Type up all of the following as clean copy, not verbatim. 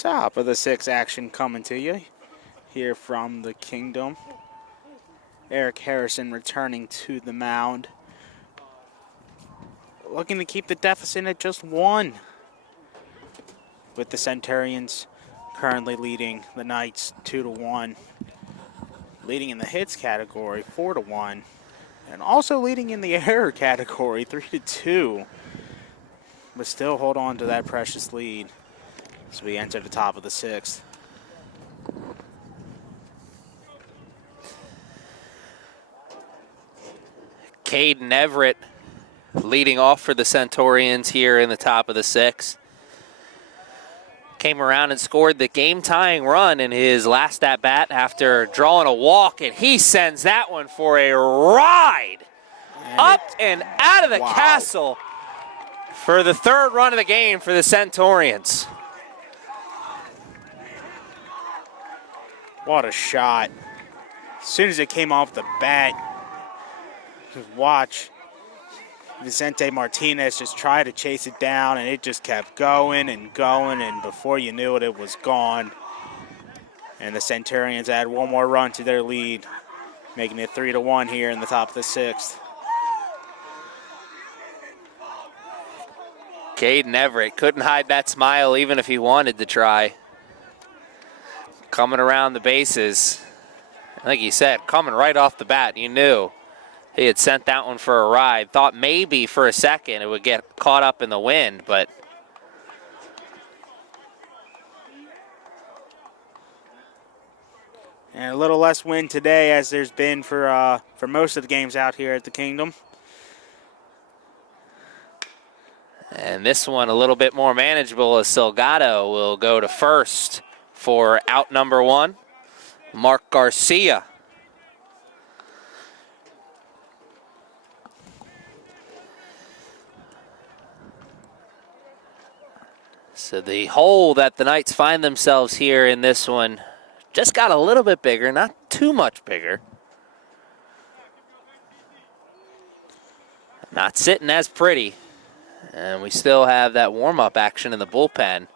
Top of the sixth action coming to you here from the Kingdom. Eric Harrison returning to the mound. Looking to keep the deficit at just one, with the Centurions currently leading the Knights 2-1. Leading in the hits category 4-1. And also leading in the error category 3-2. But still hold on to that precious lead as we enter the top of the sixth. Caden Everett leading off for the Centurions here in the top of the sixth. Came around and scored the game-tying run in his last at-bat after drawing a walk, and he sends that one for a ride up and out of the castle for the third run of the game for the Centurions. What a shot. As soon as it came off the bat, just watch Vicente Martinez just try to chase it down, and it just kept going, and before you knew it, it was gone. And the Centurions add one more run to their lead, making it 3-1 here in the top of the sixth. Caden Everett couldn't hide that smile even if he wanted to try. Coming around the bases, like you said, coming right off the bat, you knew he had sent that one for a ride. Thought maybe for a second it would get caught up in the wind, but and a little less wind today, as there's been for most of the games out here at the Kingdom. And this one a little bit more manageable, as Salgado will go to first for out number one. Mark Garcia. So the hole that the Knights find themselves here in this one just got a little bit bigger, not too much bigger. Not sitting as pretty. And we still have that warm-up action in the bullpen.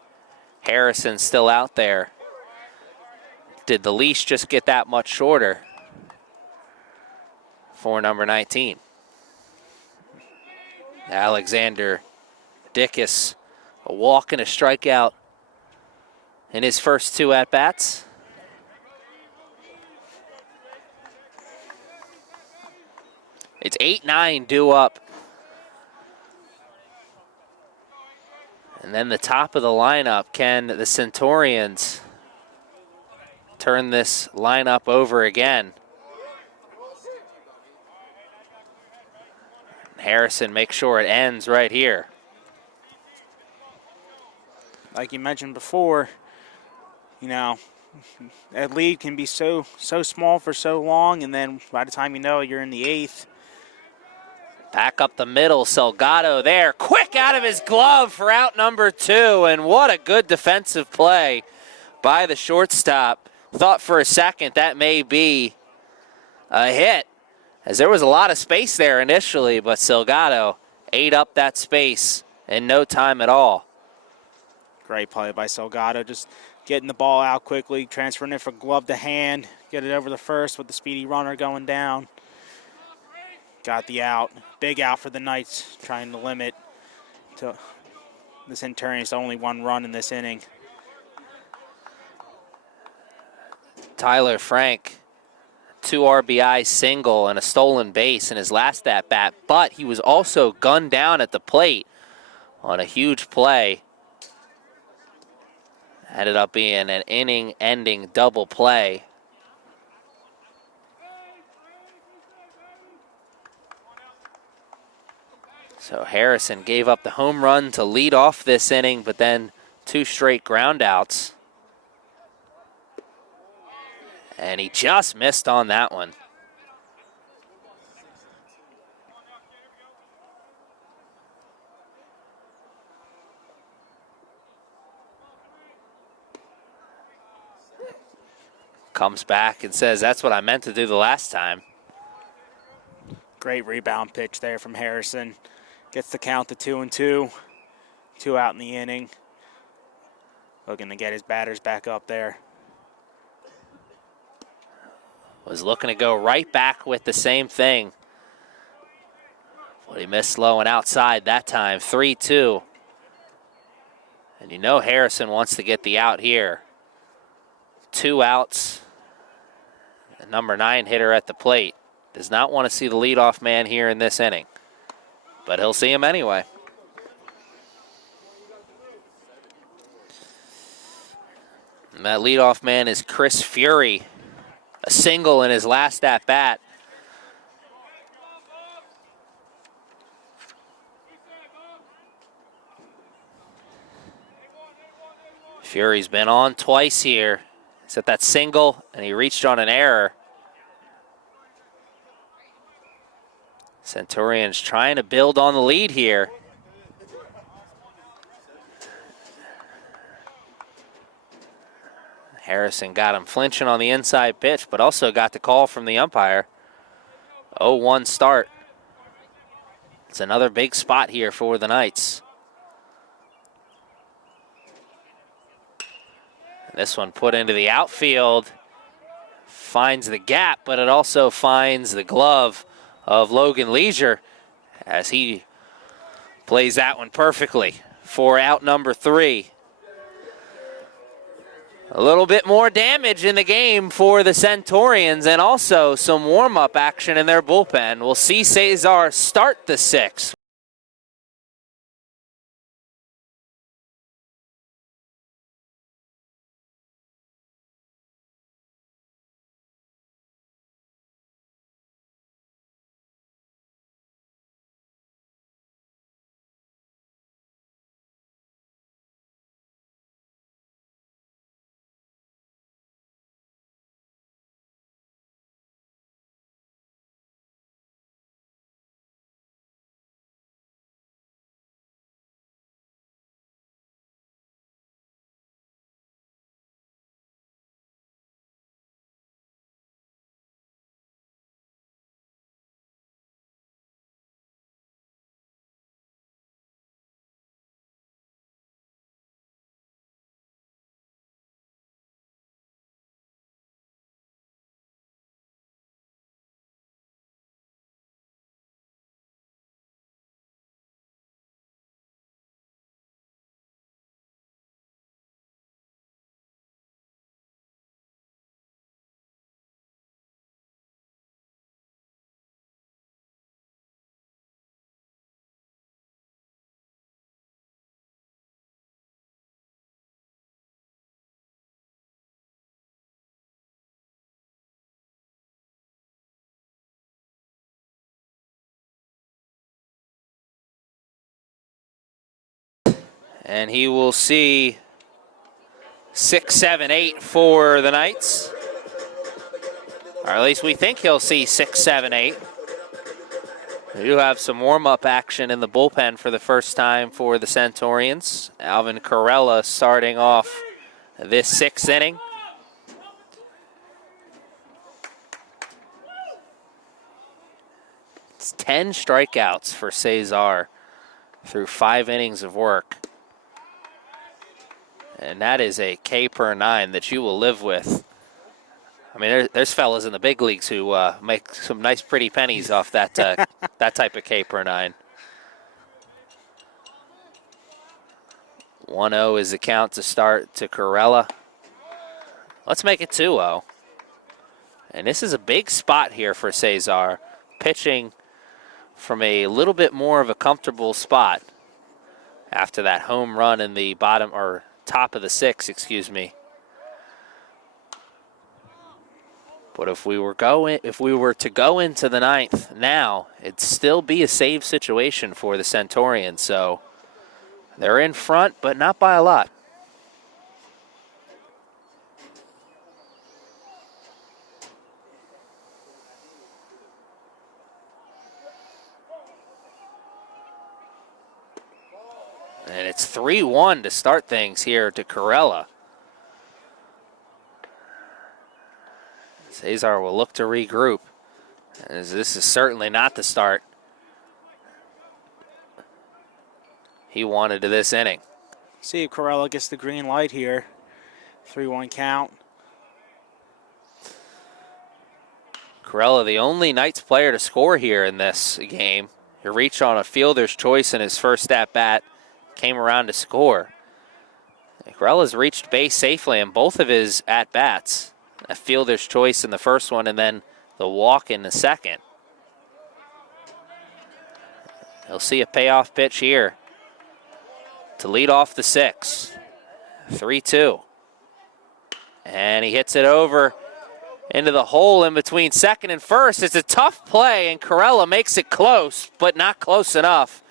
Harrison's still out there. Did the leash just get that much shorter for number 19? Alexander Dickus, a walk and a strikeout in his first two at-bats. It's 8-9 due up. And then the top of the lineup, can the Centurions turn this lineup over again? Harrison makes sure it ends right here. Like you mentioned before, you know, that lead can be so small for so long, and then by the time you know it, you're in the eighth. Back up the middle, Salgado there. Quick out of his glove for out number two, and what a good defensive play by the shortstop. Thought for a second that may be a hit, as there was a lot of space there initially, but Salgado ate up that space in no time at all. Great play by Salgado, just getting the ball out quickly, transferring it from glove to hand, get it over the first with the speedy runner going down. Got the out. Big out for the Knights, trying to limit to the Centurions to only one run in this inning. Tyler Frank, 2 RBI single and a stolen base in his last at-bat, but he was also gunned down at the plate on a huge play. Ended up being an inning-ending double play. So Harrison gave up the home run to lead off this inning, but then 2 straight ground outs. And he just missed on that one. Comes back and says, that's what I meant to do the last time. Great rebound pitch there from Harrison. Gets the count to 2-2. 2 out in the inning. Looking to get his batters back up there. Was looking to go right back with the same thing. But he missed low and outside that time, 3-2. And you know Harrison wants to get the out here. 2 outs. The number 9 hitter at the plate does not want to see the leadoff man here in this inning. But he'll see him anyway. And that leadoff man is Chris Fury. A single in his last at-bat. Fury's been on twice here. He's at that single, and he reached on an error. Centurions trying to build on the lead here. Harrison got him flinching on the inside pitch, but also got the call from the umpire. 0-1 start. It's another big spot here for the Knights. This one put into the outfield. Finds the gap, but it also finds the glove of Logan Leisure as he plays that one perfectly for out number 3. A little bit more damage in the game for the Centurions and also some warm-up action in their bullpen. We'll see Cesar start the 6th. And he will see 6, 7, 8 for the Knights. Or at least we think he'll see 6, 7, 8. We do have some warm-up action in the bullpen for the first time for the Centurions. Alvin Corella starting off this 6th inning. It's 10 strikeouts for Cesar through 5 innings of work. And that is a K per 9 that you will live with. I mean, there's fellas in the big leagues who make some nice pretty pennies off that that type of K per 9. 1-0 is the count to start to Corella. Let's make it 2-0. And this is a big spot here for Cesar, pitching from a little bit more of a comfortable spot after that home run in the bottom or top of the 6th, excuse me. But if we were to go into the 9th now, it'd still be a save situation for the Centurions. So they're in front, but not by a lot. And it's 3-1 to start things here to Corella. Cesar will look to regroup, as this is certainly not the start he wanted to this inning. See if Corella gets the green light here. 3-1 count. Corella, the only Knights player to score here in this game. He reached on a fielder's choice in his first at-bat, came around to score. Corella's reached base safely in both of his at-bats. A fielder's choice in the first one and then the walk in the second. He'll see a payoff pitch here to lead off the 6th. 3-2. And he hits it over into the hole in between second and first. It's a tough play, and Corella makes it close, but not close enough,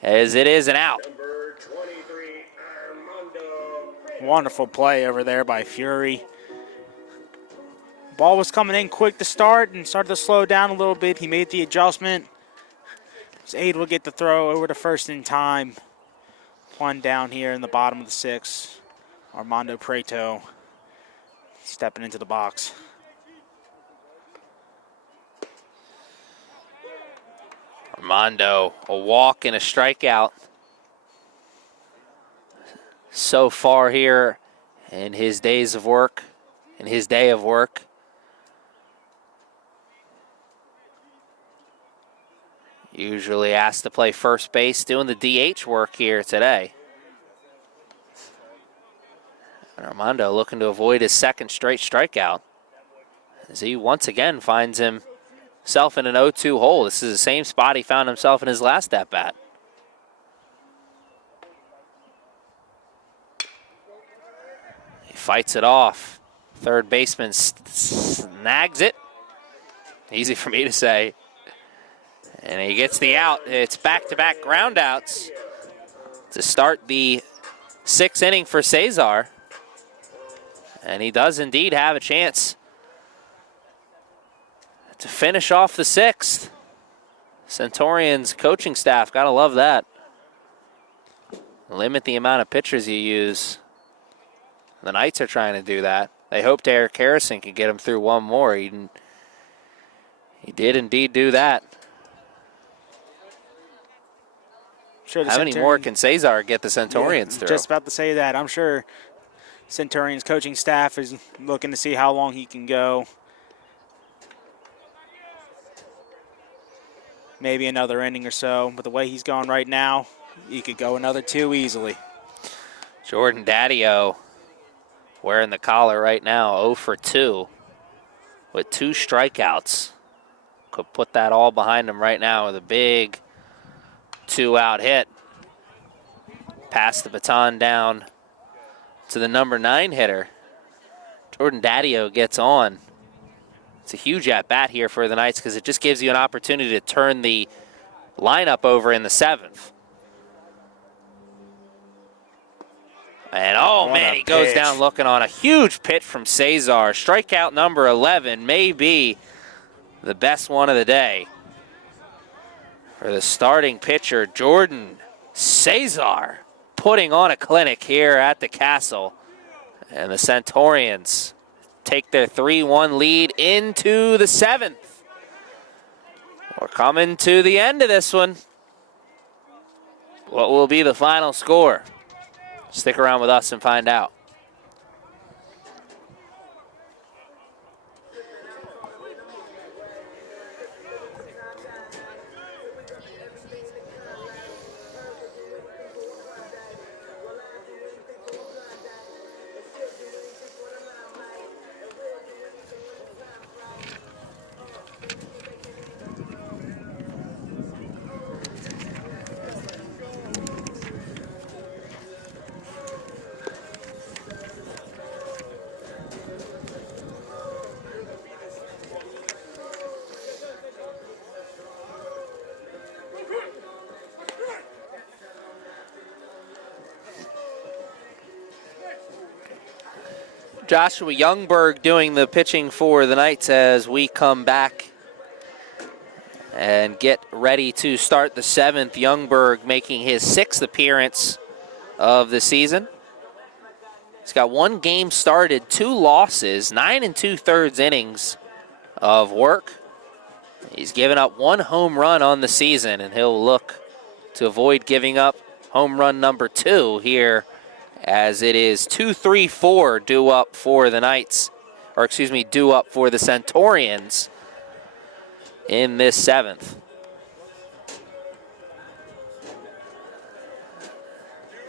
as it is an out. Number 23, Armando. Wonderful play over there by Fury. Ball was coming in quick to start and started to slow down a little bit. He made the adjustment. Was able to get the throw over to first in time. One down here in the bottom of the 6th. Armando Prieto stepping into the box. Armando, a walk and a strikeout so far here in his days of work, in his day of work. Usually asked to play first base, doing the DH work here today. And Armando looking to avoid his second straight strikeout as he once again finds himself in an 0-2 hole. This is the same spot he found himself in his last at-bat. He fights it off. Third baseman snags it. Easy for me to say. And he gets the out. It's back-to-back groundouts to start the 6th inning for Cesar. And he does indeed have a chance to finish off the 6th. Centurions coaching staff, gotta love that. Limit the amount of pitchers you use. The Knights are trying to do that. They hoped Eric Harrison could get him through one more. He did indeed do that. Sure, How many more can Cesar get the Centurions through? Just about to say that. I'm sure Centurions coaching staff is looking to see how long he can go. Maybe another inning or so, but the way he's going right now, he could go another 2 easily. Jordan Daddio wearing the collar right now, 0 for 2 with 2 strikeouts. Could put that all behind him right now with a big 2-out hit. Pass the baton down to the number 9 hitter. Jordan Daddio gets on. It's a huge at-bat here for the Knights because it just gives you an opportunity to turn the lineup over in the 7th. And, oh, man, he goes down looking on a huge pitch from Cesar. Strikeout number 11 may be the best one of the day for the starting pitcher, Jordan Cesar, putting on a clinic here at the Castle. And the Centurions take their 3-1 lead into the 7th. We're coming to the end of this one. What will be the final score? Stick around with us and find out. Joshua Youngberg doing the pitching for the Knights as we come back and get ready to start the 7th. Youngberg making his 6th appearance of the season. He's got 1 game started, 2 losses, 9 2/3 innings of work. He's given up 1 home run on the season, and he'll look to avoid giving up home run number 2 here as it is 2-3-4 due up for the Knights, or excuse me, due up for the Centurions in this 7th.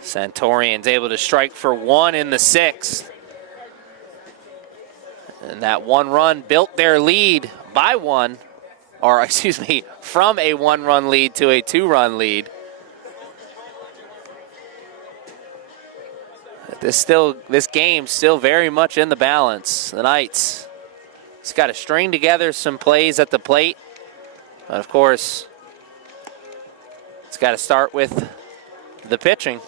Centurions able to strike for 1 in the 6th. And that 1 run built their lead by 1, or excuse me, from a 1-run lead to a 2-run lead. This game's still very much in the balance. The Knights just got to string together some plays at the plate. And of course, it's got to start with the pitching.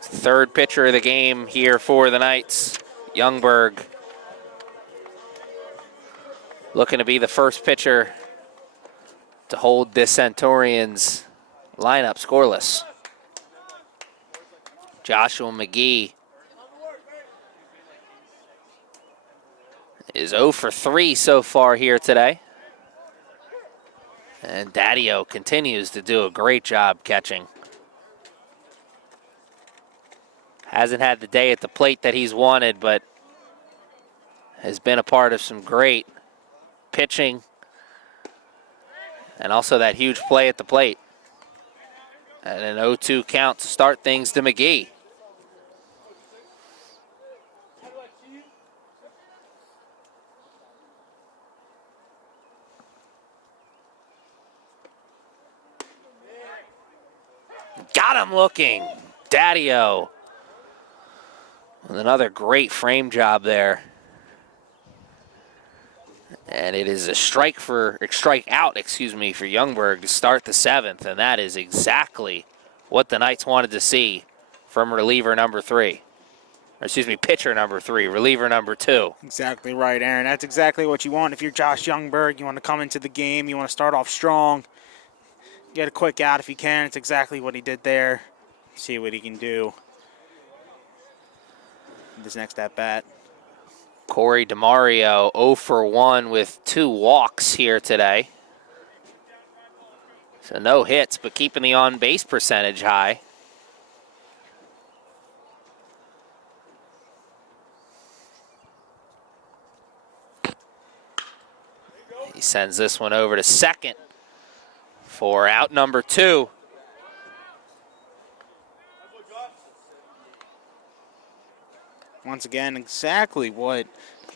Third pitcher of the game here for the Knights, Youngberg. Looking to be the first pitcher to hold this Centurions lineup scoreless. Joshua McGee is 0 for 3 so far here today. And Daddio continues to do a great job catching. Hasn't had the day at the plate that he's wanted, but has been a part of some great pitching and also that huge play at the plate. And an 0-2 count to start things to McGee. Got him looking. Daddio. With another great frame job there. And it is a strike out for Youngberg to start the 7th, and that is exactly what the Knights wanted to see from reliever number 3. Or excuse me, pitcher number 3, reliever number 2. Exactly right, Aaron. That's exactly what you want. If you're Josh Youngberg, you want to come into the game, you want to start off strong, get a quick out if you can. It's exactly what he did there. See what he can do in this next at-bat. Corey DeMario 0 for 1 with 2 walks here today. So no hits, but keeping the on-base percentage high. He sends this one over to second for out number 2. Once again, exactly what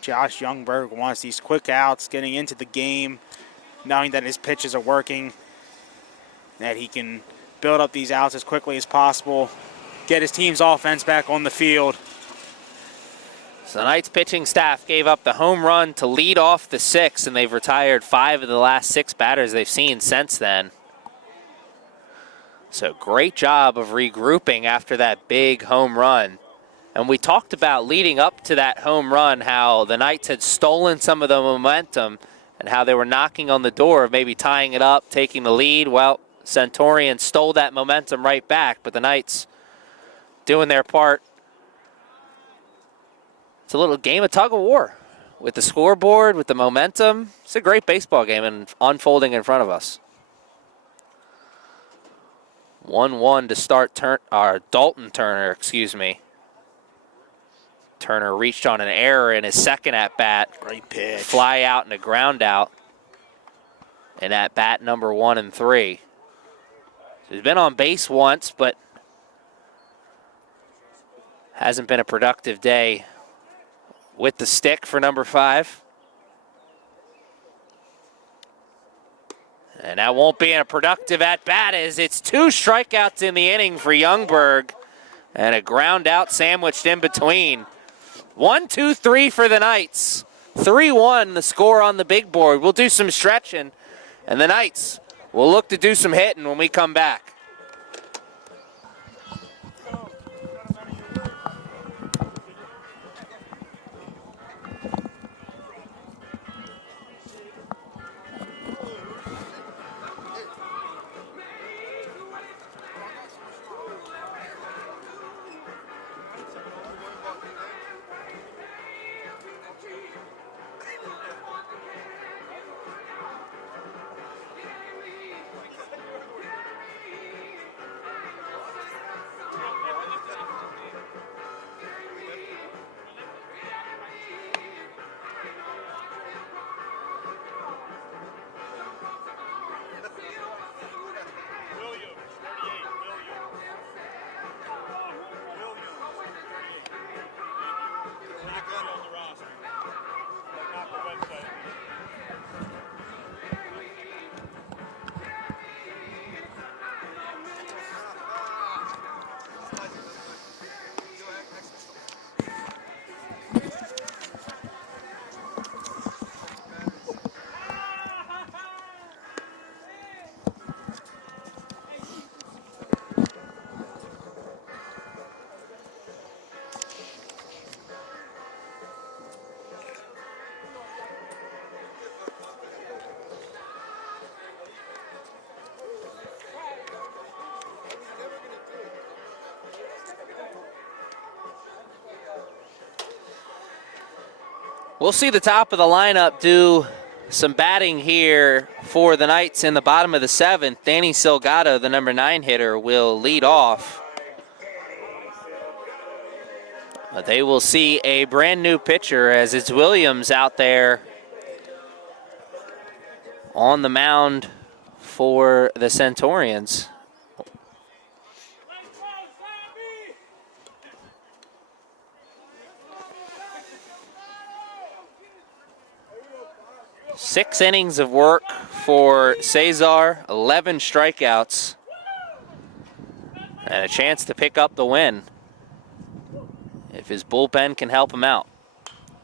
Josh Youngberg wants. These quick outs, getting into the game, knowing that his pitches are working, that he can build up these outs as quickly as possible, get his team's offense back on the field. So the Knights pitching staff gave up the home run to lead off the 6th, and they've retired 5 of the last 6 batters they've seen since then. So great job of regrouping after that big home run. And we talked about leading up to that home run how the Knights had stolen some of the momentum and how they were knocking on the door of maybe tying it up, taking the lead. Well, Centurion stole that momentum right back, but the Knights doing their part. It's a little game of tug of war with the scoreboard, with the momentum. It's a great baseball game and unfolding in front of us. 1-1 to start Dalton Turner, excuse me. Turner reached on an error in his second at-bat. Great pitch. Fly out and a ground out in at-bat number 1 and 3. So he's been on base once, but hasn't been a productive day with the stick for number 5. And that won't be a productive at-bat as it's 2 strikeouts in the inning for Youngberg and a ground out sandwiched in between. 1, 2, 3 for the Knights. 3-1 the score on the big board. We'll do some stretching, and the Knights will look to do some hitting when we come back. We'll see the top of the lineup do some batting here for the Knights in the bottom of the 7th. Danny Salgado, the number 9 hitter, will lead off. But they will see a brand new pitcher as it's Williams out there on the mound for the Centurions. Six innings of work for Cesar, 11 strikeouts, and a chance to pick up the win if his bullpen can help him out.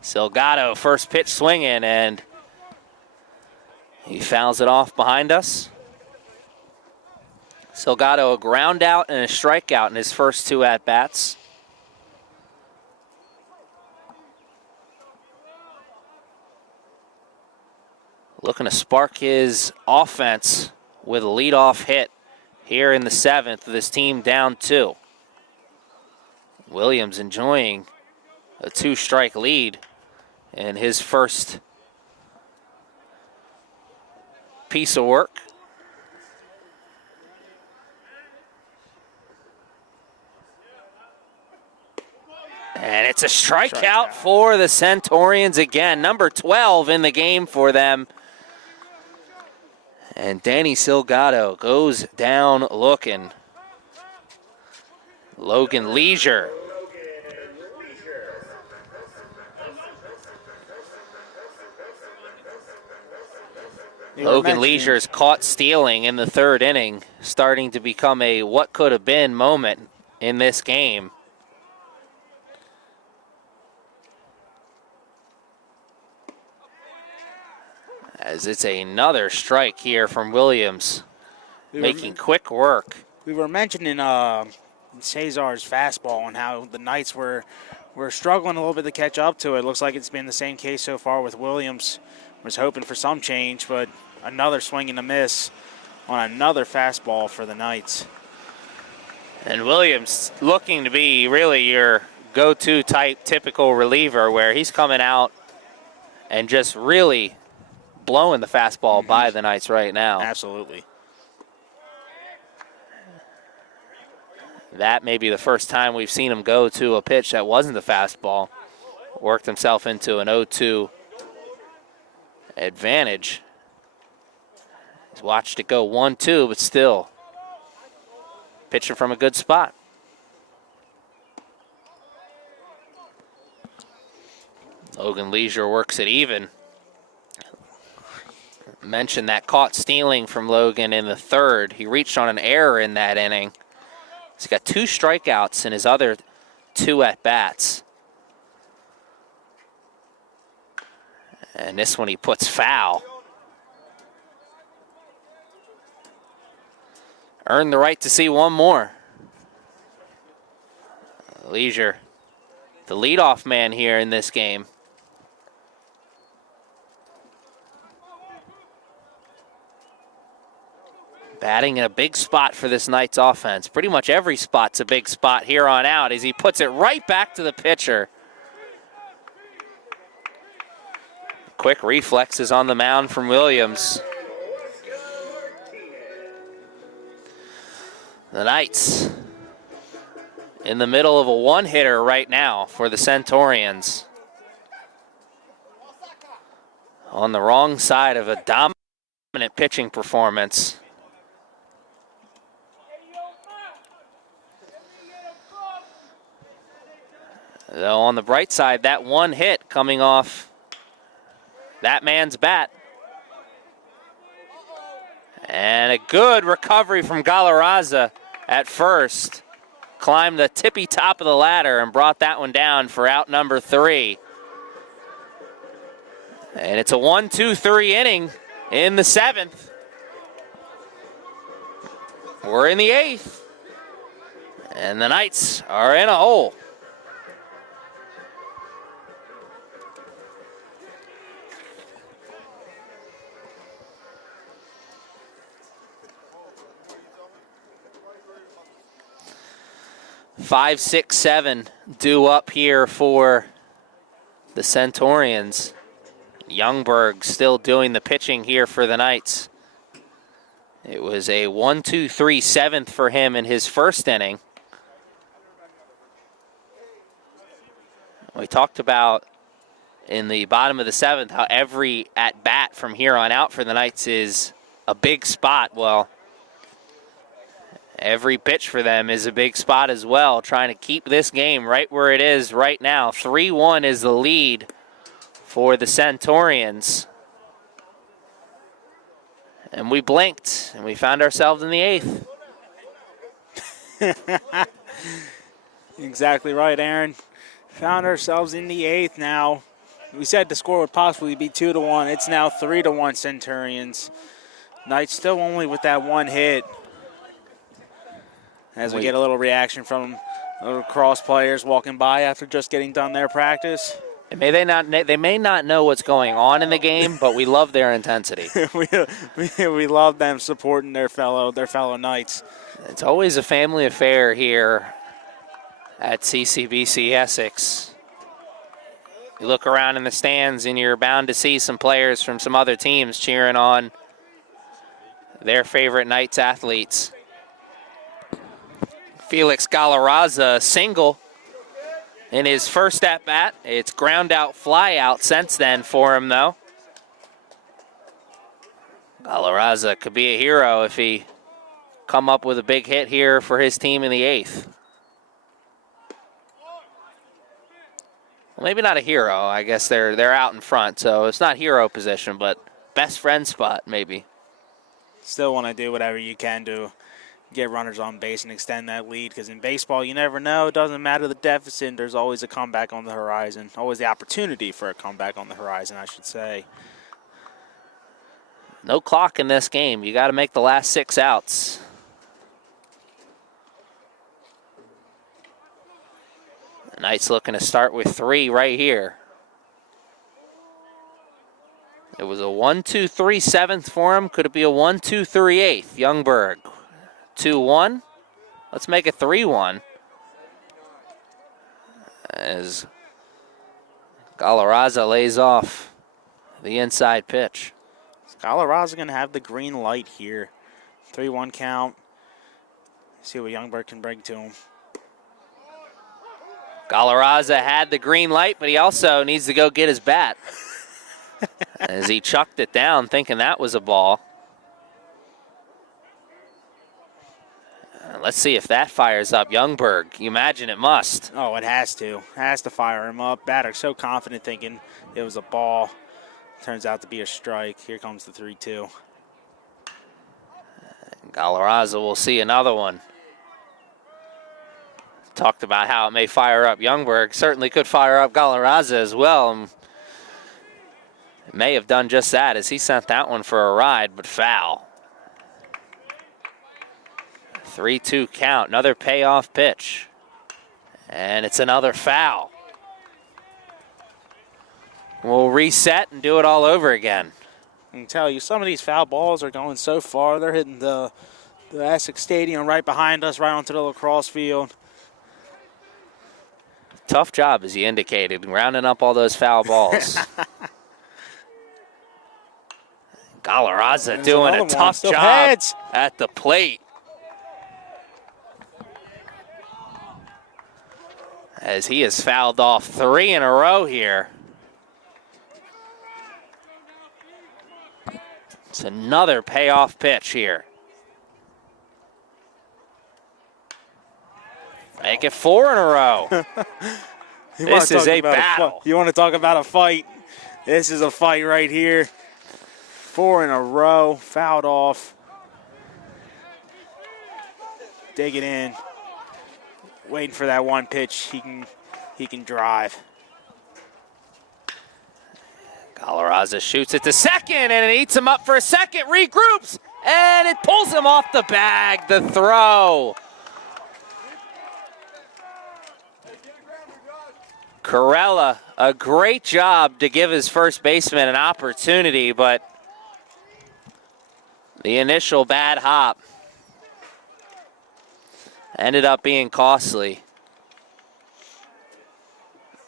Salgado, first pitch swinging, and he fouls it off behind us. Salgado, a ground out and a strikeout in his first 2 at-bats. Looking to spark his offense with a leadoff hit here in the 7th with his team down 2. Williams enjoying a 2-strike lead in his first piece of work. And it's a strikeout for the Centurions again. Number 12 in the game for them. And Danny Salgado goes down looking. Logan Leisure. Logan Leisure is caught stealing in the 3rd inning, starting to become a what could have been moment in this game. As it's another strike here from Williams, making quick work. We were mentioning Cesar's fastball and how the Knights were struggling a little bit to catch up to it. Looks like it's been the same case so far with Williams. Was hoping for some change, but another swing and a miss on another fastball for the Knights. And Williams looking to be really your go-to type typical reliever where he's coming out and just really blowing the fastball by the Knights right now. Absolutely. That may be the first time we've seen him go to a pitch that wasn't the fastball. Worked himself into an 0-2 advantage. He's watched it go 1-2, but still pitching from a good spot. Logan Leisure works it even. Mentioned that caught stealing from Logan in the 3rd. He reached on an error in that inning. He's got 2 strikeouts in his other 2 at-bats. And this one he puts foul. Earned the right to see one more. Leisure, the leadoff man here in this game. Batting in a big spot for this Knights offense. Pretty much every spot's a big spot here on out as he puts it right back to the pitcher. Quick reflexes on the mound from Williams. The Knights in the middle of a one-hitter right now for the Centurions. On the wrong side of a dominant pitching performance. Though on the bright side, that one hit coming off that man's bat. And a good recovery from Galarraza at first. Climbed the tippy top of the ladder and brought that one down for out number 3. And it's a 1-2-3 inning in the 7th. We're in the 8th. And the Knights are in a hole. Five, 6, 7 due up here for the Centurions. Youngberg still doing the pitching here for the Knights. It was a 1-2-3 7th for him in his first inning. We talked about in the bottom of the 7th how every at-bat from here on out for the Knights is a big spot. Well, every pitch for them is a big spot as well, trying to keep this game right where it is right now. 3-1 is the lead for the Centurions. And we blinked, and we found ourselves in the 8th. Exactly right, Aaron. Found ourselves in the 8th now. We said the score would possibly be 2-1. It's now 3-1 Centurions. Knights still only with that one hit. As we get a little reaction from little cross players walking by after just getting done their practice. They may not know what's going on in the game, but we love their intensity. we love them supporting their fellow Knights. It's always a family affair here at CCBC Essex. You look around in the stands and you're bound to see some players from some other teams cheering on their favorite Knights athletes. Felix Galarraza single in his first at-bat. It's ground out, fly out since then for him, though. Galarraza could be a hero if he come up with a big hit here for his team in the 8th. Well, maybe not a hero. I guess they're out in front, so it's not hero position, but best friend spot maybe. Still want to do whatever you can to get runners on base and extend that lead, because in baseball you never know. It doesn't matter the deficit. There's always a comeback on the horizon. Always the opportunity for a comeback on the horizon, I should say. No clock in this game. You got to make the last 6 outs. The Knights looking to start with 3 right here. It was a 1-2-3 7th for him. Could it be a 1-2-3 8th? Youngberg. 2-1. Let's make it 3-1. As Galarraza lays off the inside pitch. Galarraza going to have the green light here. 3-1 count. See what Youngberg can bring to him. Galarraza had the green light, but he also needs to go get his bat. As he chucked it down, thinking that was a ball. Let's see if that fires up Youngberg. You imagine it must. Oh, it has to. Has to fire him up. Batter so confident thinking it was a ball. Turns out to be a strike. Here comes the 3-2. Galarraza will see another one. Talked about how it may fire up Youngberg. Certainly could fire up Galarraza as well. It may have done just that as he sent that one for a ride, but foul. 3-2 count, another payoff pitch. And it's another foul. We'll reset and do it all over again. I can tell you, some of these foul balls are going so far. They're hitting the Essex Stadium right behind us, right onto the lacrosse field. Tough job, as you indicated, rounding up all those foul balls. Galarraza doing a tough job at the plate. As he has fouled off 3 in a row here. It's another payoff pitch here. Make it 4 in a row. This is a battle. You want to talk about a fight? This is a fight right here. 4 in a row, fouled off. Dig it in. Waiting for that one pitch he can drive. Galarraza shoots it to second, and it eats him up for a second. Regroups, And it pulls him off the bag, the throw. Corella, a great job to give his first baseman an opportunity, but the initial bad hop ended up being costly.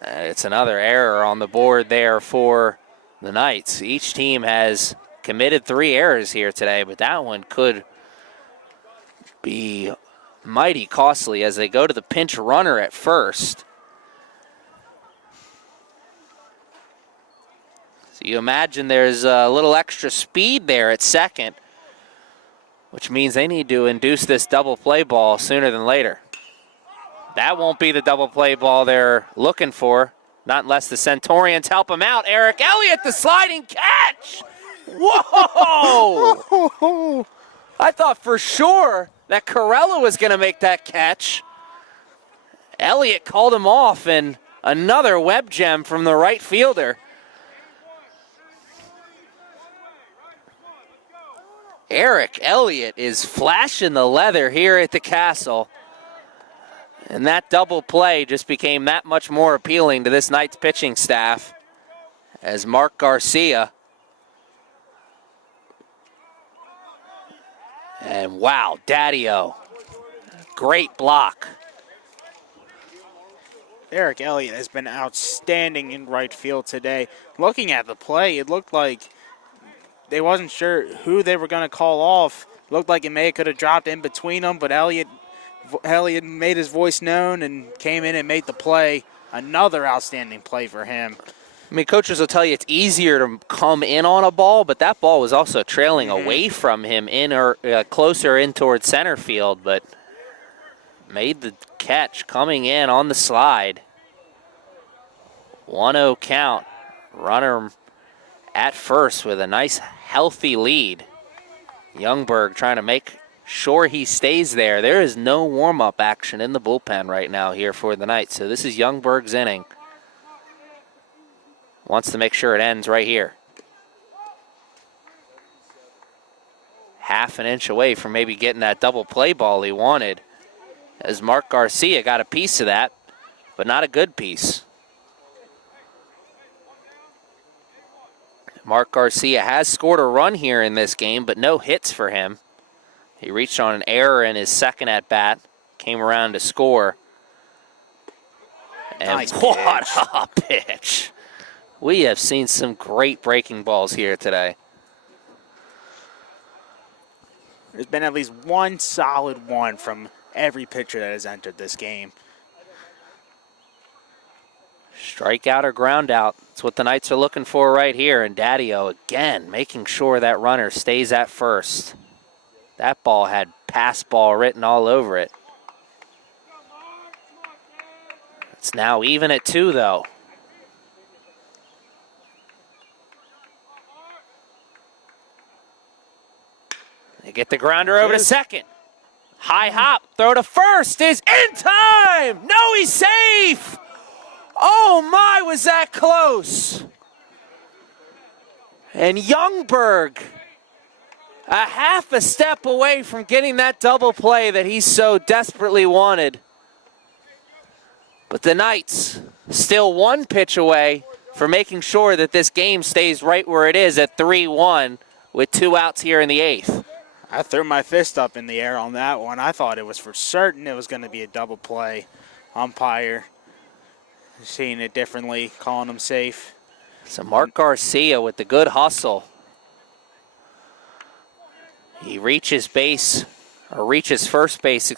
And it's another error on the board there for the Knights. Each team has committed 3 errors here today, but that one could be mighty costly as they go to the pinch runner at first. So you imagine there's a little extra speed there at second, which means they need to induce this double play ball sooner than later. That won't be the double play ball they're looking for, not unless the Centaurians help him out. Eric Elliott, the sliding catch! Whoa! I thought for sure that Corella was going to make that catch. Elliott called him off, and another web gem from the right fielder. Eric Elliott is flashing the leather here at the Castle. And that double play just became that much more appealing to this Knights pitching staff as Mark Garcia. And wow, Daddy-O. Great block. Eric Elliott has been outstanding in right field today. Looking at the play, it looked like they wasn't sure who they were going to call off. Looked like it may could have dropped in between them, but Elliott made his voice known and came in and made the play. Another outstanding play for him. I mean, coaches will tell you it's easier to come in on a ball, but that ball was also trailing away from him in or closer in towards center field, but made the catch coming in on the slide. 1-0 count. Runner at first with a nice healthy lead. Youngberg trying to make sure he stays there. There is no warm-up action in the bullpen right now here for the Knights, so this is Youngberg's inning. Wants to make sure it ends right here. Half an inch away from maybe getting that double play ball he wanted, as Mark Garcia got a piece of that, but not a good piece. Mark Garcia has scored a run here in this game, but no hits for him. He reached on an error in his second at-bat, came around to score. And nice what a pitch. We have seen some great breaking balls here today. There's been at least one solid one from every pitcher that has entered this game. Strikeout or ground out. That's what the Knights are looking for right here. And Daddy-O again making sure that runner stays at first. That ball had pass ball written all over it. It's now even at 2, though. They get the grounder over to second. High hop, throw to first is in time. No, he's safe. Oh my, was that close? And Youngberg, a half a step away from getting that double play that he so desperately wanted. But the Knights still one pitch away from making sure that this game stays right where it is at 3-1 with 2 outs here in the 8th. I threw my fist up in the air on that one. I thought it was for certain it was going to be a double play. Umpire seeing it differently, calling him safe. So Mark Garcia with the good hustle. He reaches first base,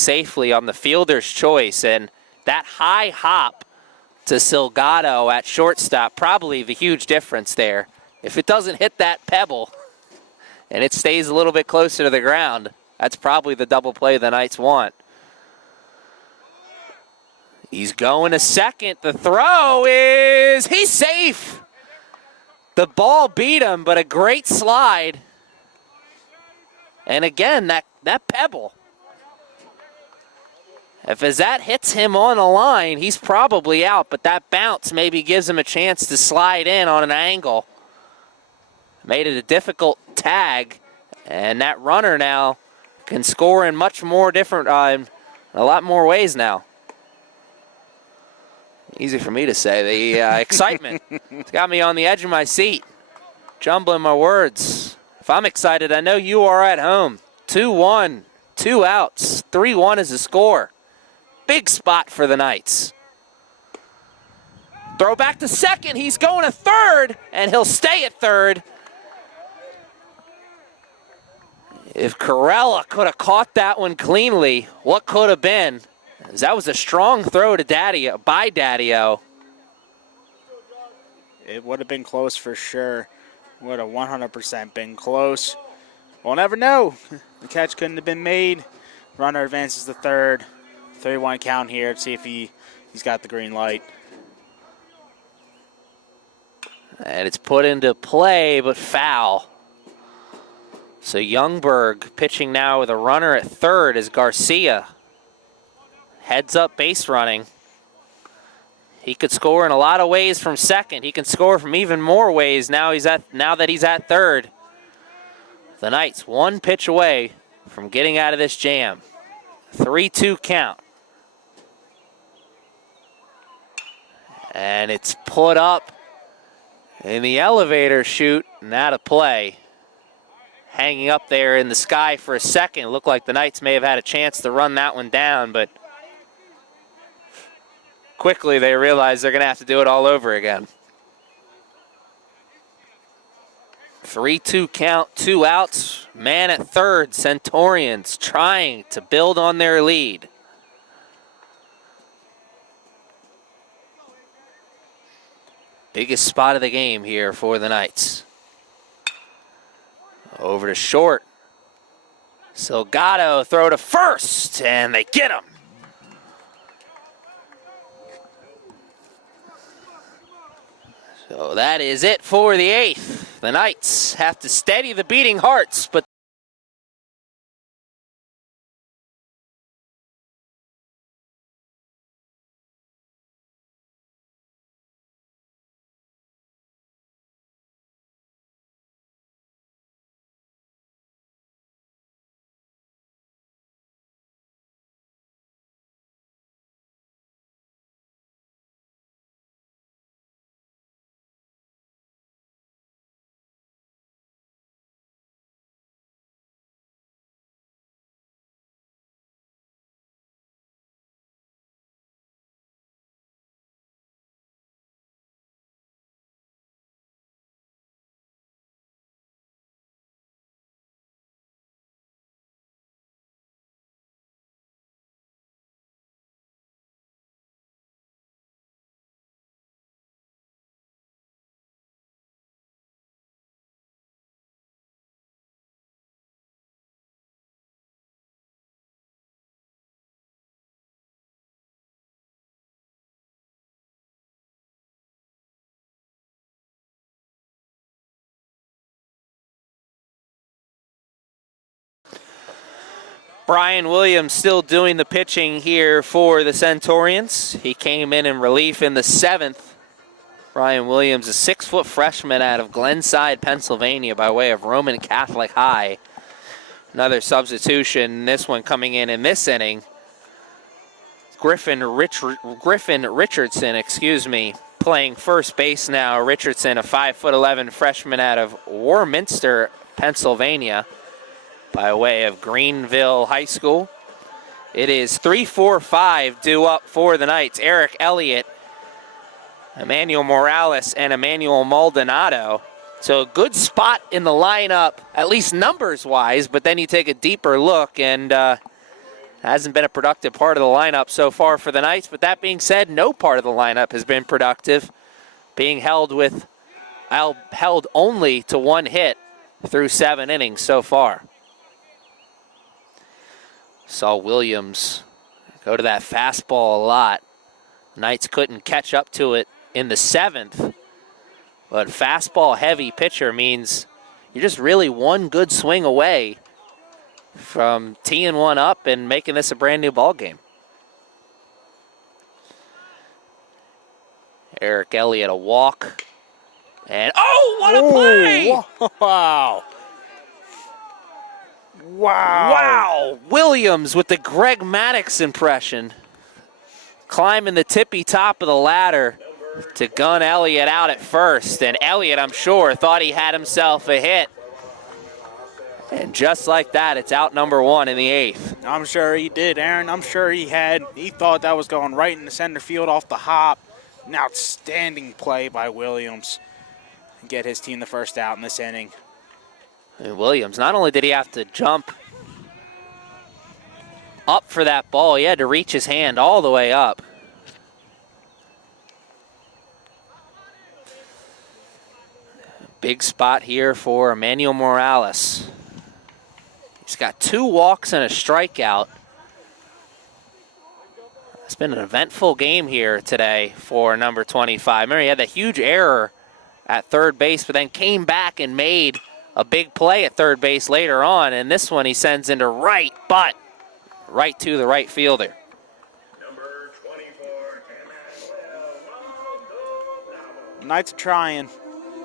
safely on the fielder's choice. And that high hop to Salgado at shortstop, probably the huge difference there. If it doesn't hit that pebble and it stays a little bit closer to the ground, that's probably the double play the Knights want. He's going to second. The throw he's safe. The ball beat him, but a great slide. And again, that pebble. If that hits him on a line, he's probably out, but that bounce maybe gives him a chance to slide in on an angle. Made it a difficult tag And that runner now can score in much more different, a lot more ways now. Easy for me to say. The excitement it's got me on the edge of my seat, jumbling my words. If I'm excited, I know you are at home. 2-1, 2 outs, 3-1 is the score. Big spot for the Knights. Throw back to second. He's going to third, and he'll stay at third. If Corella could have caught that one cleanly, what could have been? That was a strong throw to Daddio. It would have been close for sure. Would have 100% been close. We'll never know. The catch couldn't have been made. Runner advances to third. 3-1 count here. Let's see if he's got the green light. And it's put into play, but foul. So Youngberg pitching now with a runner at third as Garcia heads up base running. He could score in a lot of ways from second. He can score from even more ways now that he's at third. The Knights one pitch away from getting out of this jam. 3-2 count. And it's put up in the elevator chute and out of play. Hanging up there in the sky for a second. It looked like the Knights may have had a chance to run that one down, but quickly they realized they're going to have to do it all over again. 3-2 count, 2 outs. Man at third, Centurions trying to build on their lead. Biggest spot of the game here for the Knights. Over to short. Salgado throw to first, and they get him. So that is it for the 8th. The Knights have to steady the beating hearts, but Brian Williams still doing the pitching here for the Centurions. He came in relief in the 7th. Brian Williams, a 6-foot freshman out of Glenside, Pennsylvania by way of Roman Catholic High. Another substitution, this one coming in this inning. Griffin Richardson, playing first base now. Richardson, a 5'11" freshman out of Warminster, Pennsylvania, by way of Greenville High School. It is 3-4-5 due up for the Knights. Eric Elliott, Emmanuel Morales, and Emmanuel Maldonado. So a good spot in the lineup, at least numbers-wise, but then you take a deeper look, and hasn't been a productive part of the lineup so far for the Knights. But that being said, no part of the lineup has been productive, being held only to 1 hit through 7 innings so far. Saw Williams go to that fastball a lot. Knights couldn't catch up to it in the 7th. But fastball-heavy pitcher means you're just really one good swing away from teeing one up and making this a brand-new ball game. Eric Elliott, a walk. And, oh, what a play! Wow. Wow. Wow! Williams with the Greg Maddux impression. Climbing the tippy top of the ladder to gun Elliott out at first. And Elliott, I'm sure, thought he had himself a hit. And just like that, it's out number 1 in the 8th. I'm sure he did, Aaron. I'm sure he thought that was going right in the center field off the hop. An outstanding play by Williams. Get his team the first out in this inning. And Williams, not only did he have to jump up for that ball, he had to reach his hand all the way up. Big spot here for Emmanuel Morales. He's got 2 walks and a strikeout. It's been an eventful game here today for number 25. Remember, he had that huge error at third base, but then came back and made a big play at third base later on. And this one he sends into right, but right to the right fielder. Number 24, Emmanuel. Knights are trying.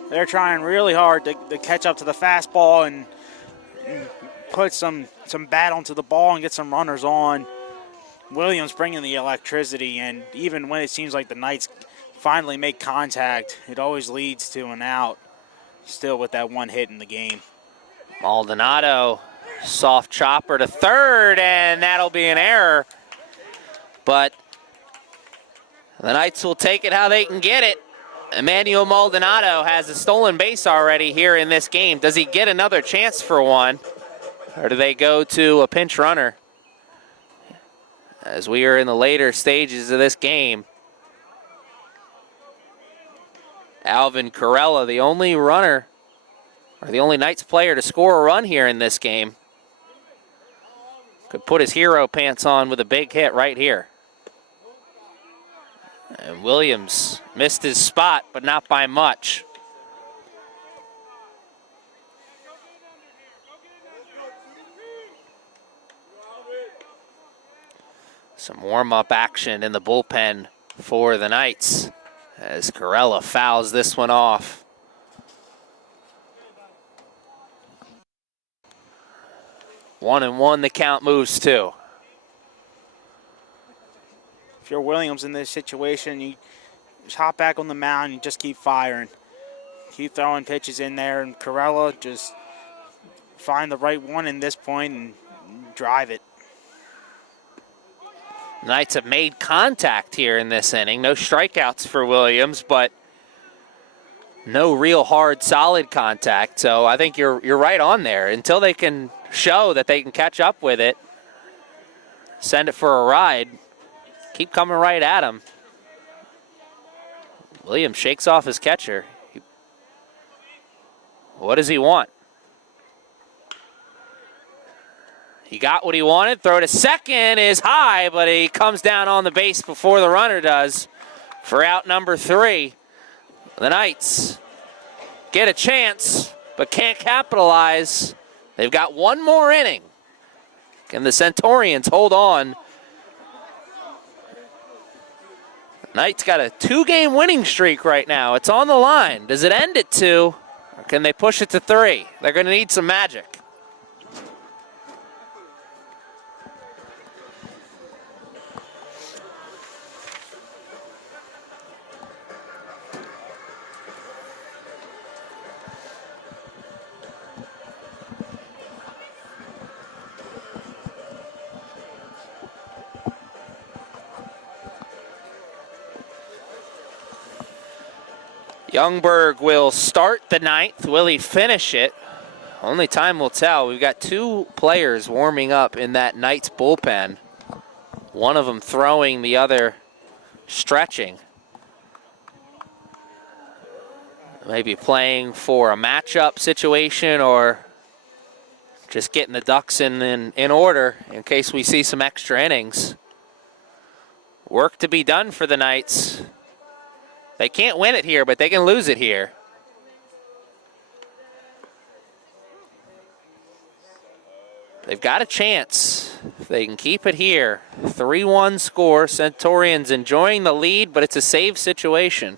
They're trying really hard to catch up to the fastball and put some bat onto the ball and get some runners on. Williams bringing the electricity, and even when it seems like the Knights finally make contact, it always leads to an out. Still with that 1 hit in the game. Maldonado, soft chopper to third, and that'll be an error. But the Knights will take it how they can get it. Emmanuel Maldonado has a stolen base already here in this game. Does he get another chance for one? Or do they go to a pinch runner? As we are in the later stages of this game. Alvin Corella, the only runner, or the only Knights player to score a run here in this game. Could put his hero pants on with a big hit right here. And Williams missed his spot, but not by much. Some warm-up action in the bullpen for the Knights as Corella fouls this one off. One and one, the count moves to. If you're Williams in this situation, you just hop back on the mound and just keep firing. Keep throwing pitches in there, and Corella just find the right one in this point and drive it. Knights have made contact here in this inning. No strikeouts for Williams, but no real hard, solid contact. So I think you're right on there. Until they can show that they can catch up with it, send it for a ride, keep coming right at him. Williams shakes off his catcher. What does he want? He got what he wanted. Throw to second is high, but he comes down on the base before the runner does for out number 3. The Knights get a chance, but can't capitalize. They've got one more inning. Can the Centaurians hold on? Knights got a 2-game winning streak right now. It's on the line. Does it end at 2, or can they push it to 3? They're going to need some magic. Youngberg will start the 9th. Will he finish it? Only time will tell. We've got 2 players warming up in that Knights bullpen. One of them throwing, the other stretching. Maybe playing for a matchup situation or just getting the ducks in order in case we see some extra innings. Work to be done for the Knights. They can't win it here, but they can lose it here. They've got a chance if they can keep it here. 3-1 score. Centaurians enjoying the lead, but it's a save situation.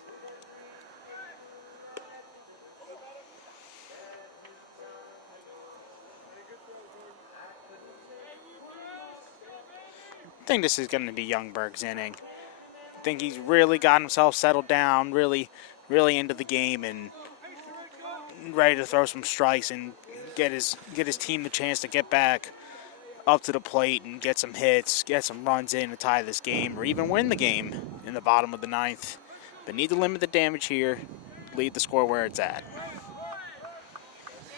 I think this is going to be Youngberg's inning. I think he's really got himself settled down, really into the game, and ready to throw some strikes and get his team the chance to get back up to the plate and get some hits, get some runs in to tie this game, or even win the game in the bottom of the ninth. But need to limit the damage here, leave the score where it's at.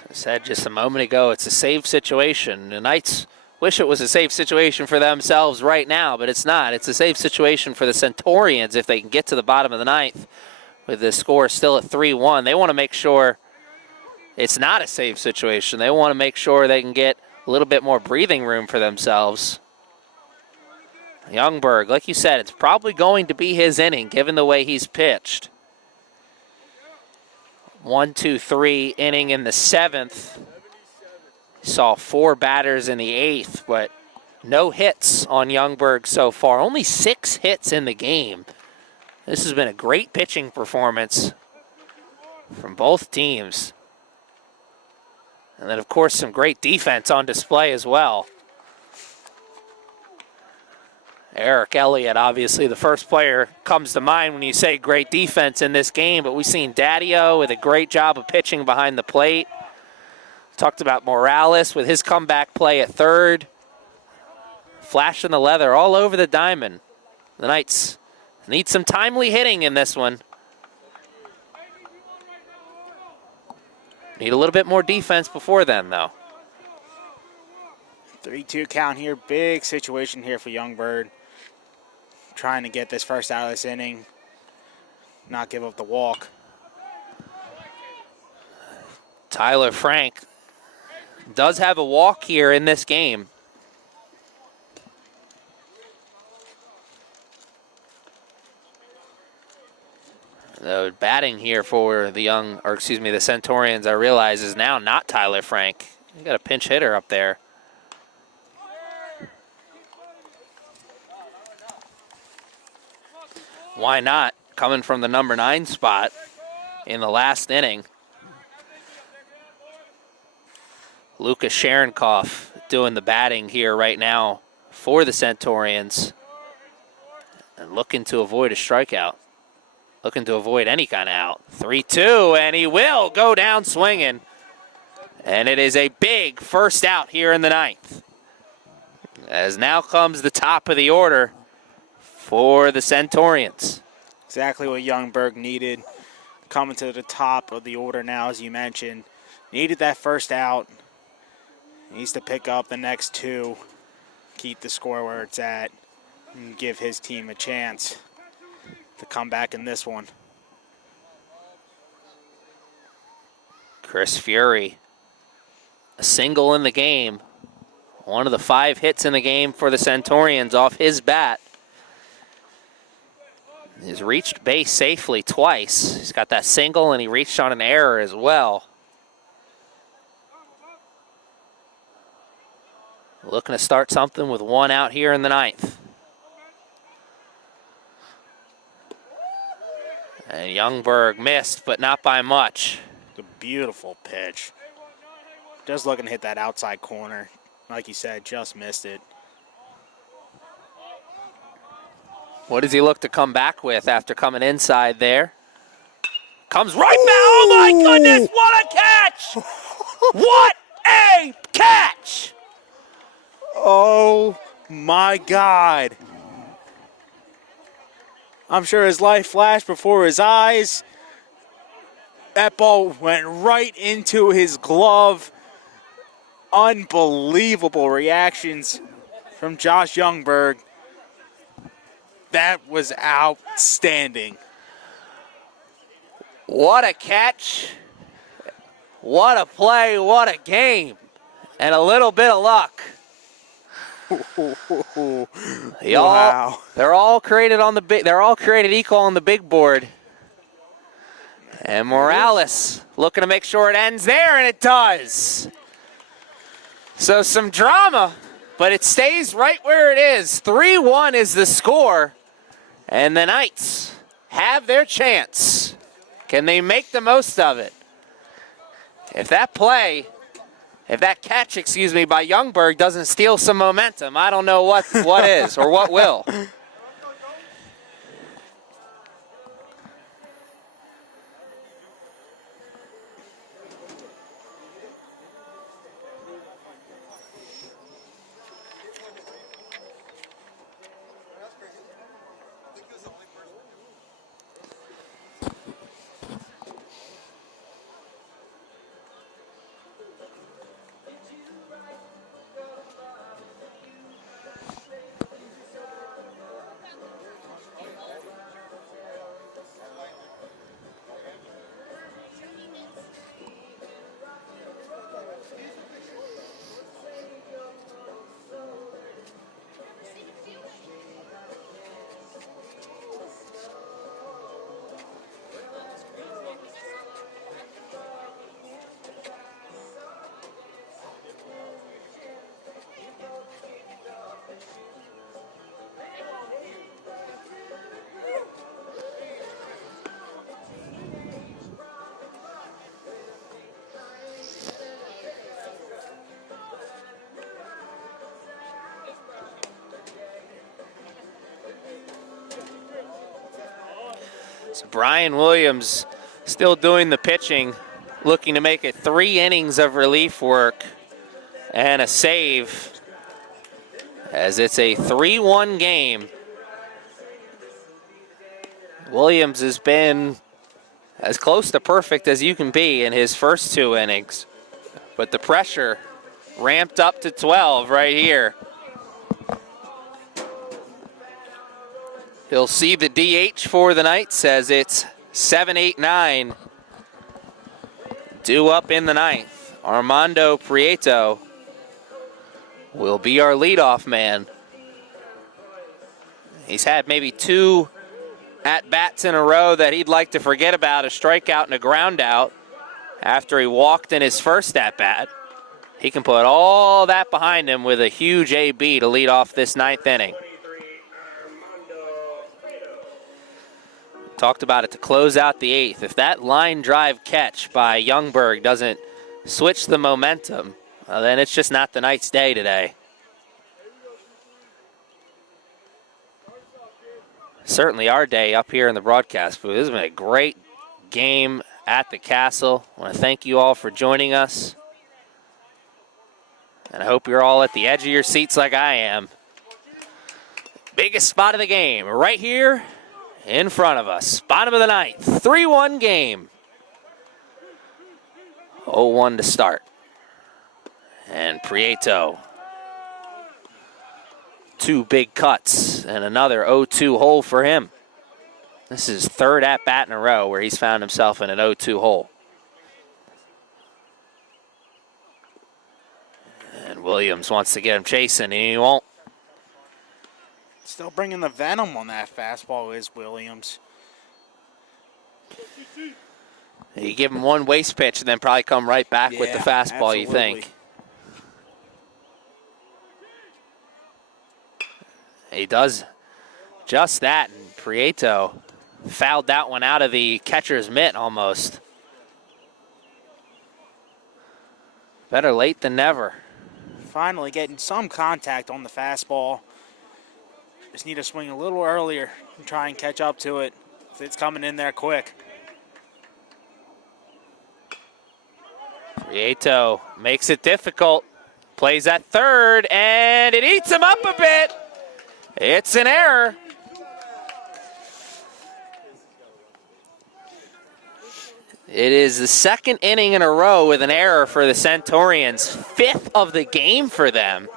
I said just a moment ago, it's a save situation. The Knights wish it was a safe situation for themselves right now, but it's not. It's a safe situation for the Centurions if they can get to the bottom of the ninth with the score still at 3-1. They want to make sure it's not a safe situation. They want to make sure they can get a little bit more breathing room for themselves. Youngberg, like you said, it's probably going to be his inning given the way he's pitched. 1-2-3 inning in the seventh. Saw 4 batters in the eighth, but no hits on Youngberg so far. Only 6 hits in the game. This has been a great pitching performance from both teams. And then, of course, some great defense on display as well. Eric Elliott, obviously the first player comes to mind when you say great defense in this game, but we've seen Daddio with a great job of pitching behind the plate. Talked about Morales with his comeback play at third. Flashing the leather all over the diamond. The Knights need some timely hitting in this one. Need a little bit more defense before then, though. 3-2 count here. Big situation here for Youngberg. Trying to get this first out of this inning. Not give up the walk. Tyler Frank does have a walk here in this game. The batting here for the Centurions, I realize, is now not Tyler Frank. You got a pinch hitter up there. Why not? Coming from the number 9 spot in the last inning. Lucas Sharonkoff doing the batting here right now for the Centurions. And looking to avoid a strikeout. Looking to avoid any kind of out. 3-2, and he will go down swinging. And it is a big first out here in the ninth. As now comes the top of the order for the Centurions. Exactly what Youngberg needed. Coming to the top of the order now, as you mentioned. Needed that first out. Needs to pick up the next 2. Keep the score where it's at. And give his team a chance to come back in this one. Chris Fury, a single in the game. One of the 5 hits in the game for the Centurions off his bat. He's reached base safely twice. He's got that single, and he reached on an error as well. Looking to start something with 1 out here in the ninth. And Youngberg missed, but not by much. A beautiful pitch. Just looking to hit that outside corner. Like you said, just missed it. What does he look to come back with after coming inside there? Comes right back. Oh, my goodness. What a catch. What a catch. Oh, my God. I'm sure his life flashed before his eyes. That ball went right into his glove. Unbelievable reactions from Josh Youngberg. That was outstanding. What a catch. What a play. What a game. And a little bit of luck. Wow. They're all created equal on the big board. And Morales looking to make sure it ends there, and it does. So some drama, but it stays right where it is. 3-1 is the score, and the Knights have their chance. Can they make the most of it? If that play If that catch, by Youngberg doesn't steal some momentum, I don't know what is or what will. So Brian Williams still doing the pitching, looking to make it 3 innings of relief work and a save, as it's a 3-1 game. Williams has been as close to perfect as you can be in his first 2 innings, but the pressure ramped up to 12 right here. He'll see the DH for the Knights as it's 7-8-9. Due up in the 9th. Armando Prieto will be our leadoff man. He's had maybe 2 at-bats in a row that he'd like to forget about, a strikeout and a ground out after he walked in his first at-bat. He can put all that behind him with a huge AB to lead off this 9th inning. Talked about it to close out the 8th. If that line drive catch by Youngberg doesn't switch the momentum, then it's just not the Knights' day today. Certainly our day up here in the broadcast booth. This has been a great game at the Castle. I want to thank you all for joining us. And I hope you're all at the edge of your seats like I am. Biggest spot of the game right here in front of us. Bottom of the 9th, 3-1 game. 0-1 to start. And Prieto, 2 big cuts and another 0-2 hole for him. This is his 3rd at-bat in a row where he's found himself in an 0-2 hole. And Williams wants to get him chasing, and he won't. Still bringing the venom on that fastball is Williams. You give him 1 waste pitch and then probably come right back with the fastball, absolutely. You think. He does just that, and Prieto fouled that one out of the catcher's mitt almost. Better late than never. Finally getting some contact on the fastball. Just need to swing a little earlier and try and catch up to it if it's coming in there quick. Prieto makes it difficult. Plays at 3rd, and it eats him up a bit. It's an error. It is the 2nd inning in a row with an error for the Centurions. 5th of the game for them.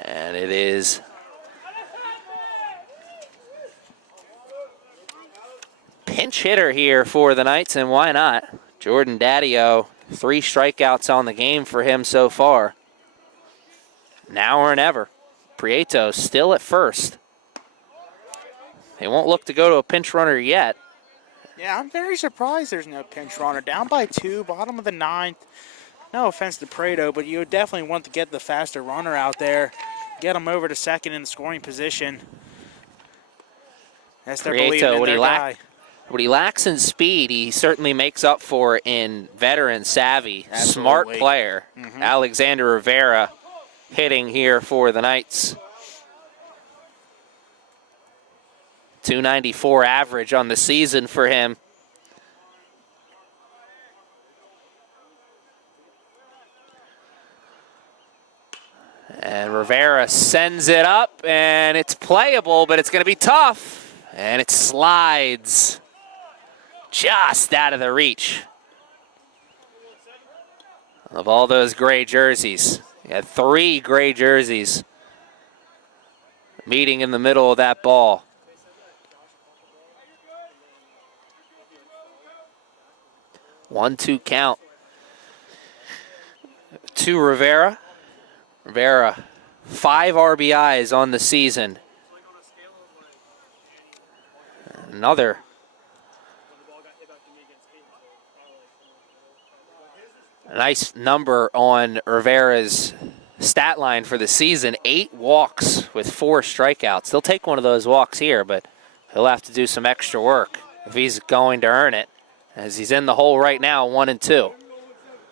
And it is pinch hitter here for the Knights, and why not? Jordan Daddio, 3 strikeouts on the game for him so far. Now or never. Prieto still at first. They won't look to go to a pinch runner yet. Yeah, I'm very surprised there's no pinch runner. Down by 2, bottom of the 9th. No offense to Prieto, but you would definitely want to get the faster runner out there. Get him over to 2nd in the scoring position. That's their belief in their guy. What he lacks in speed, he certainly makes up for in veteran savvy. Smart Absolutely. player. Alexander Rivera hitting here for the Knights. 294 average on the season for him. And Rivera sends it up, and it's playable, but it's going to be tough. And it slides just out of the reach of all those gray jerseys. You had 3 gray jerseys meeting in the middle of that ball. One-two count to Rivera. Rivera, 5 RBIs on the season. Another nice number on Rivera's stat line for the season. 8 walks with 4 strikeouts. He'll take one of those walks here, but he'll have to do some extra work if he's going to earn it, as he's in the hole right now, 1-2.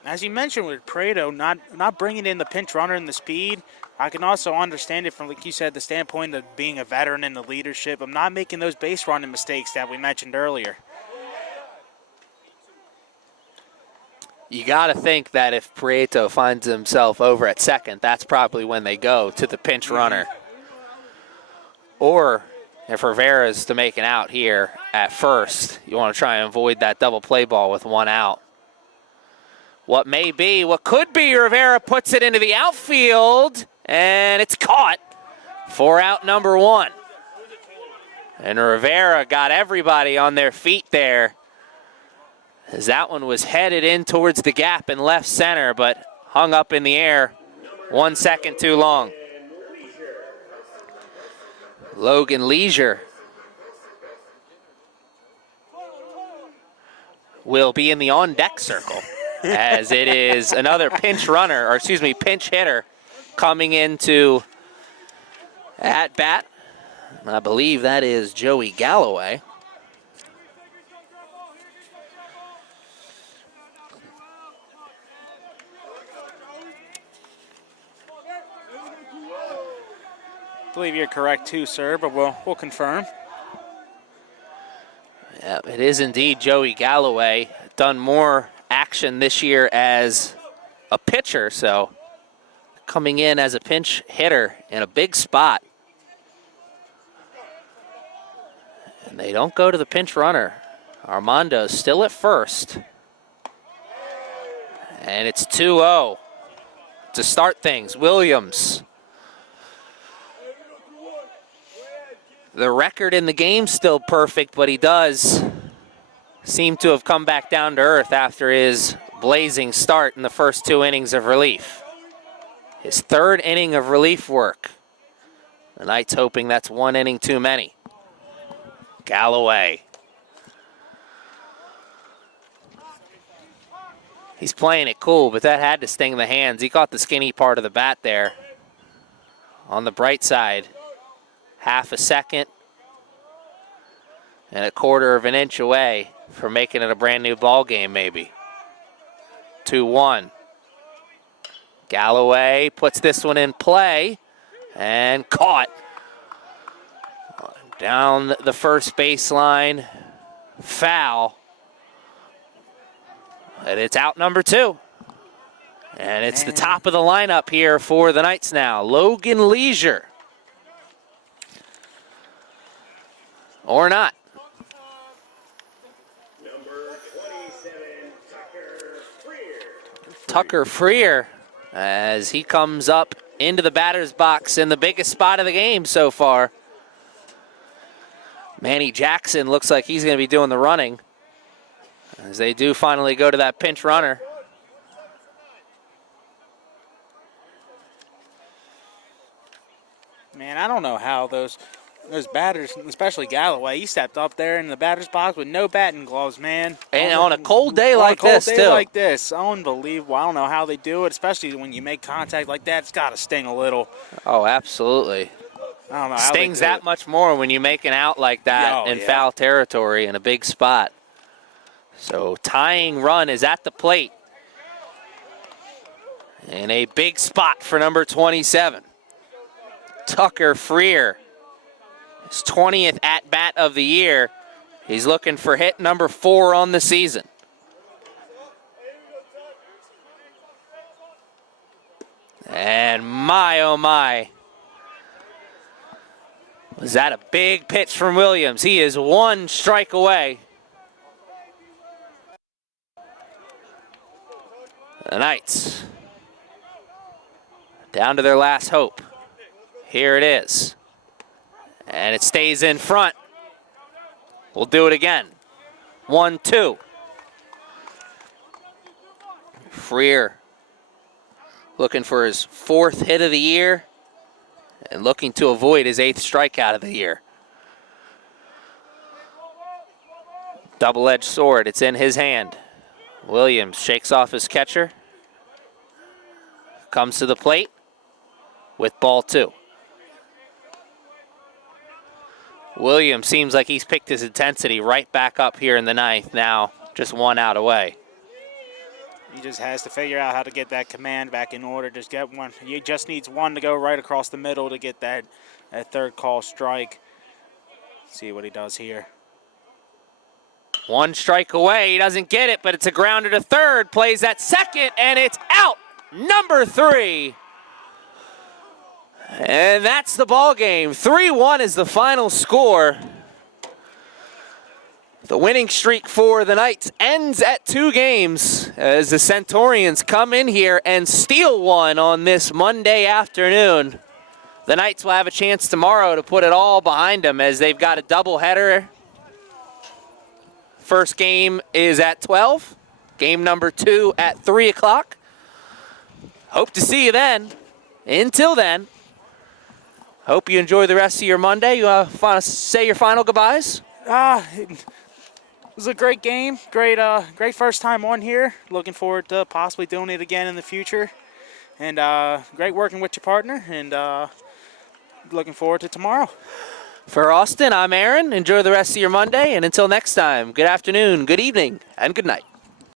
As you mentioned with Prado, not bringing in the pinch runner and the speed, I can also understand it from, like you said, the standpoint of being a veteran in the leadership. I'm not making those base running mistakes that we mentioned earlier. You got to think that if Prieto finds himself over at second, that's probably when they go to the pinch runner. Or if Rivera's to make an out here at first, you want to try and avoid that double play ball with 1 out. What could be, Rivera puts it into the outfield, and it's caught for out number 1. And Rivera got everybody on their feet there, as that one was headed in towards the gap in left center, but hung up in the air 1 second too long. Logan Leisure will be in the on-deck circle, as it is another pinch hitter coming into at bat. I believe that is Joey Galloway. I believe you're correct too, sir, but we'll confirm. Yeah, it is indeed Joey Galloway. Done more action this year as a pitcher, so coming in as a pinch hitter in a big spot. And they don't go to the pinch runner. Armando's still at first. And it's 2-0 to start things. Williams. The record in the game still perfect, but he does seem to have come back down to earth after his blazing start in the first 2 innings of relief. His 3rd inning of relief work. The Knights hoping that's 1 inning too many. Galloway. He's playing it cool, but that had to sting the hands. He caught the skinny part of the bat there. On the bright side, half a second and a 1/4 of an inch away from making it a brand new ball game, maybe. 2-1. Galloway puts this one in play and caught. Down the first baseline, foul. And it's out number 2. And it's the top of the lineup here for the Knights now. Logan Leisure. Or not. Number 27, Tucker Freer. Tucker Freer, as he comes up into the batter's box in the biggest spot of the game so far. Manny Jackson looks like he's going to be doing the running, as they do finally go to that pinch runner. Man, I don't know how those batters, especially Galloway, he stepped up there in the batter's box with no batting gloves, man. And on a cold day like this, too. Like this, unbelievable. I don't know how they do it, especially when you make contact like that. It's got to sting a little. Oh, absolutely. I don't know how they Stings do that it. much more when you make an out like that Oh, in yeah. foul territory in a big spot. So tying run is at the plate. In a big spot for number 27. Tucker Freer, his 20th at-bat of the year. He's looking for hit number 4 on the season. And my, oh my. Was that a big pitch from Williams? He is 1 strike away. The Knights down to their last hope. Here it is. And it stays in front. We'll do it again. 1-2. Freer looking for his 4th hit of the year and looking to avoid his 8th strikeout of the year. Double-edged sword. It's in his hand. Williams shakes off his catcher. Comes to the plate with ball 2. Williams seems like he's picked his intensity right back up here in the 9th now, just 1 out away. He just has to figure out how to get that command back in order. Just get one. He just needs one to go right across the middle to get that 3rd call strike. See what he does here. 1 strike away. He doesn't get it, but it's a grounder to 3rd. Plays at 2nd, and it's out. Number 3. And that's the ball game. 3-1 is the final score. The winning streak for the Knights ends at 2 games as the Centaurians come in here and steal one on this Monday afternoon. The Knights will have a chance tomorrow to put it all behind them as they've got a doubleheader. First game is at 12. Game number 2 at 3 o'clock. Hope to see you then. Until then, hope you enjoy the rest of your Monday. You want to say your final goodbyes? It was a great game. Great first time on here. Looking forward to possibly doing it again in the future. And great working with your partner. And looking forward to tomorrow. For Austin, I'm Aaron. Enjoy the rest of your Monday. And until next time, good afternoon, good evening, and good night.